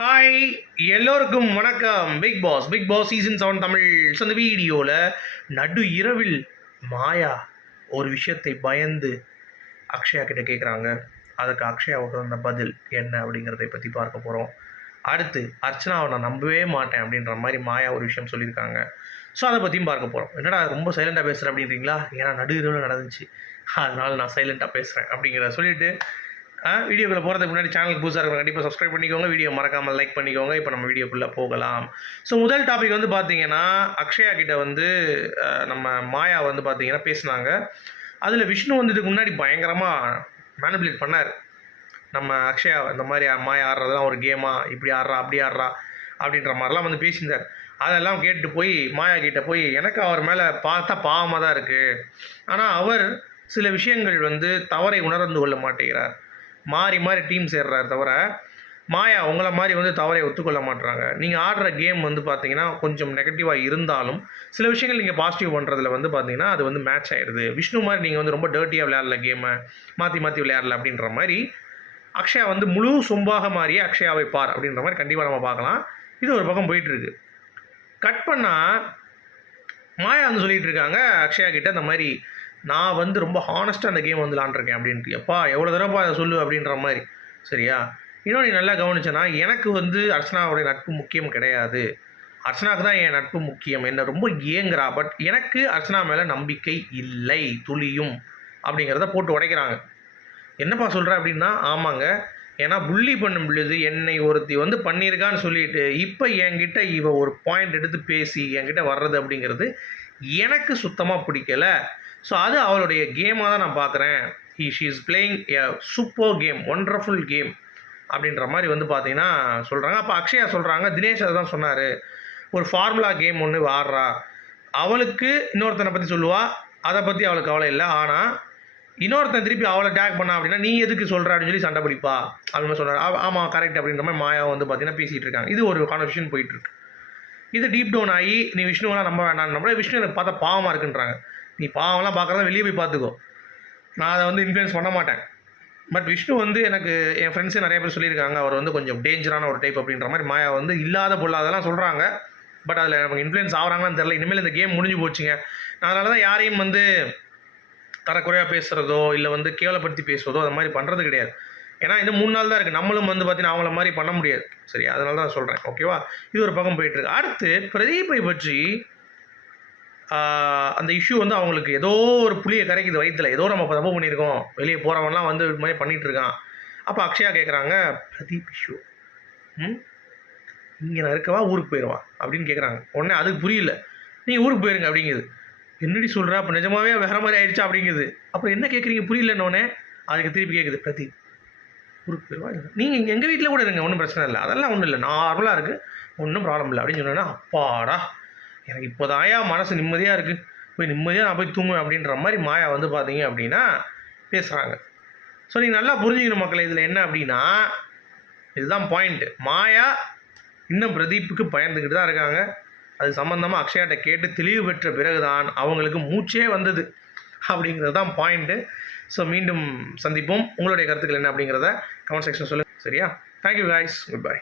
Hi எல்லோருக்கும் வணக்கம். Bigg Boss Bigg Boss season seven Tamil. So வீடியோவில் நடு இரவில் மாயா ஒரு விஷயத்தை பயந்து அக்ஷயா கிட்ட கேட்குறாங்க அதுக்கு அக்ஷயாவுக்கு வந்த பதில் என்ன அப்படிங்கிறதை பற்றி பார்க்க போகிறோம் அடுத்து அர்ச்சனாவை நான் நம்பவே மாட்டேன் அப்படின்ற மாதிரி மாயா ஒரு விஷயம் சொல்லியிருக்காங்க. ஸோ அதை பற்றியும் பார்க்க போகிறோம் என்னடா ரொம்ப சைலண்ட்டாக பேசுகிறேன் அப்படின்றீங்களா? ஏன்னா நடு இரவில் நடந்துச்சு. அதனால் நான் சைலண்ட்டாக பேசுகிறேன் அப்படிங்கிறத சொல்லிவிட்டு வீடியோக்குள்ளே போகிறதுக்கு முன்னாடி சேனலுக்கு புதுசாக இருக்கிற கண்டிப்பாக சப்ஸ்கிரைப் பண்ணிக்கோங்க. வீடியோ மறக்காமல் லைக் பண்ணிக்கோங்க. இப்போ நம்ம வீடியோக்குள்ளே போகலாம். ஸோ முதல் டாபிக் வந்து பார்த்தீங்கன்னா அக்ஷயா கிட்ட வந்து நம்ம மாயா வந்து பார்த்தீங்கன்னா பேசுனாங்க. அதில் விஷ்ணு வந்து இதுக்கு முன்னாடி பயங்கரமாக மேனிபுலேட் பண்ணார். நம்ம அக்ஷயா இந்த மாதிரி மாயா ஆடுறதெல்லாம் ஒரு கேமா இப்படி ஆடுறா அப்படி ஆடுறா அப்படின்ற மாதிரிலாம் வந்து பேசியிருந்தார். அதெல்லாம் கேட்டு போய் மாயா கிட்ட போய் எனக்கு அவர் மேலே பார்த்தா பாவமாக தான் இருக்குது ஆனால் அவர் சில விஷயங்கள் வந்து தவறை உணர்ந்து கொள்ள மாட்டேங்கிறார். மாறி மாறி டீம் சேர்றாரு தவிர மாயா உங்களை மாதிரி வந்து தவறை ஒத்துக்கொள்ள மாட்டுறாங்க நீங்கள் ஆடுற கேம் வந்து பார்த்தீங்கன்னா கொஞ்சம் நெகட்டிவாக இருந்தாலும் சில விஷயங்கள் நீங்கள் பாசிட்டிவ் பண்ணுறதுல வந்து பார்த்தீங்கன்னா அது வந்து மேட்ச் ஆயிடுது. விஷ்ணு மாதிரி நீங்கள் வந்து ரொம்ப டேர்ட்டியாக விளையாடல கேமை மாற்றி மாற்றி விளையாடல அப்படின்ற மாதிரி அக்ஷயா வந்து முழு சொம்பாக மாறியே அக்ஷயாவை பார் அப்படின்ற மாதிரி கண்டிப்பாக நம்ம பார்க்கலாம். இது ஒரு பக்கம் போயிட்டுருக்கு. கட் பண்ணால் மாயா வந்து சொல்லிட்டு இருக்காங்க அக்ஷயா கிட்ட இந்த மாதிரி நான் வந்து ரொம்ப ஹானஸ்ட்டாக அந்த கேம் வந்து விளாண்டுருக்கேன் அப்படின்ட்டு. எப்பா எவ்வளோ தடவைப்பா அதை சொல்லு அப்படின்ற மாதிரி. சரியா? இன்னும் நீ நல்லா கவனிச்சேன்னா எனக்கு வந்து அர்ச்சனாவுடைய நட்பு முக்கியம் கிடையாது. அர்ச்சனாவுக்கு தான் என் நட்பு முக்கியம். என்ன ரொம்ப ஏங்குறா. பட் எனக்கு அர்ச்சனா மேலே நம்பிக்கை இல்லை. துளியும். அப்படிங்கிறத போட்டு உடைக்கிறாங்க. என்னப்பா சொல்கிற அப்படின்னா ஆமாங்க. ஏன்னா புள்ளி பண்ணும் பொழுது என்னை ஒருத்தி வந்து பண்ணியிருக்கான்னு சொல்லிட்டு இப்போ என்கிட்ட இவ ஒரு பாயிண்ட் எடுத்து பேசி என்கிட்ட வர்றது அப்படிங்கிறது எனக்கு சுத்தமாக பிடிக்கல. ஸோ அது அவளுடைய கேமாக தான் நான் பார்க்குறேன். He she is playing a super game wonderful game அப்படின்ற மாதிரி வந்து பார்த்தீங்கன்னா சொல்கிறாங்க அப்போ அக்ஷயா சொல்கிறாங்க தினேஷ் அதை தான் சொன்னார். ஒரு ஃபார்முலா கேம் ஒன்று ஆடுறா அவளுக்கு இன்னொருத்தனை பற்றி சொல்லுவா. அதை பற்றி அவளுக்கு கவலை இல்லை. ஆனால் இன்னொருத்தன் திருப்பி அவளை டேக் பண்ணா அப்படின்னா நீ எதுக்கு சொல்கிற அப்படின்னு சொல்லி சண்டை பிடிப்பா. அப்படின்னு சொல்கிறார் ஆமாம் கரெக்ட் அப்படின்ற மாதிரி மாயா வந்து பார்த்தீங்கன்னா பேசிகிட்டு இருக்காங்க. இது ஒரு கான்வர்சேஷன் போயிட்டுருக்கு இது டீப் டவுன் ஆகி நீ விஷ்ணுவெல்லாம் நம்ப வேண்டாம் நம்ப விஷ்ணு எனக்கு பார்த்தா பாவமாக இருக்குன்றாங்க. நீ பாவம்லாம் பார்க்குறத வெளியே போய் பார்த்துக்கோ. நான் அதை வந்து இன்ஃப்ளூயன்ஸ் பண்ண மாட்டேன். பட் விஷ்ணு வந்து எனக்கு என் ஃப்ரெண்ட்ஸே நிறைய பேர் சொல்லியிருக்காங்க. அவர் வந்து கொஞ்சம் டேஞ்சரான ஒரு டைப் அப்படின்ற மாதிரி மாயா வந்து இல்லாத பொல்லாதெல்லாம் சொல்கிறாங்க பட் அதில் நமக்கு இன்ஃப்ளூயன்ஸ் ஆகிறாங்கன்னு தெரில இனிமேல் இந்த கேம் முடிஞ்சு போச்சுங்க. நான் அதனால தான் யாரையும் வந்து தரக்குறையாக பேசுகிறதோ இல்லை வந்து கேவலப்படுத்தி பேசுறதோ அது மாதிரி பண்ணுறது கிடையாது. ஏன்னா இந்த மூணு நாள் தான் இருக்குது நம்மளும் வந்து பார்த்தீங்கன்னா அவங்கள மாதிரி பண்ண முடியாது. சரி அதனால தான் சொல்கிறேன் ஓகேவா இது ஒரு பக்கம் போயிட்டுருக்கு அடுத்து பிரதீப்பை பற்றி அந்த இஷ்யூ வந்து அவங்களுக்கு ஏதோ ஒரு புளியை கரைக்குது வயிற்றுல ஏதோ நம்ம தப்பு பண்ணியிருக்கோம். வெளியே போகிறவன்லாம் வந்து இது மாதிரி பண்ணிகிட்டு இருக்கான். அப்போ அக்ஷயா கேட்குறாங்க பிரதீப் இஷ்யூ ம்? இங்கே நான் இருக்கவா? ஊருக்கு போயிடுவா அப்படின்னு கேட்குறாங்க உடனே அதுக்கு புரியல. நீங்கள் ஊருக்கு போயிருங்க அப்படிங்குது. என்னடி சொல்கிறா அப்போ நிஜமாவே வேறு மாதிரி ஆயிடுச்சா? அப்படிங்குது. அப்புறம் என்ன கேட்குறீங்க புரியலன்னொடனே அதுக்கு திருப்பி கேட்குது பிரதீப் ஊருக்கு போயிடுவா நீங்கள் இங்கே எங்கள் வீட்டில் கூட இருங்க. ஒன்றும் பிரச்சனை இல்லை. அதெல்லாம் ஒன்றும் இல்லை. நார்மலாக இருக்குது ஒன்றும் ப்ராப்ளம் இல்லை. அப்படின்னு சொன்னேன்னா அப்பாடா எனக்கு இப்போதாயா மனசு நிம்மதியாக இருக்குது போய் நிம்மதியாக நான் போய் தூங்குவேன் அப்படின்ற மாதிரி மாயா வந்து பார்த்தீங்க அப்படின்னா பேசுகிறாங்க ஸோ நீங்கள் நல்லா புரிஞ்சுக்கணும் மக்களை இதில் என்ன அப்படின்னா இதுதான் பாயிண்ட்டு மாயா இன்னும் பிரதீப்புக்கு பயந்துக்கிட்டு தான் இருக்காங்க. அது சம்மந்தமாக அக்ஷயாட்ட கேட்டு தெளிவு பெற்ற பிறகுதான் அவங்களுக்கு மூச்சே வந்தது அப்படிங்கிறது தான் பாயிண்ட்டு ஸோ மீண்டும் சந்திப்போம். உங்களுடைய கருத்துக்கள் என்ன அப்படிங்கிறத கமெண்ட் செக்ஷன் சொல்லுங்கள் சரியா? Thank you guys good bye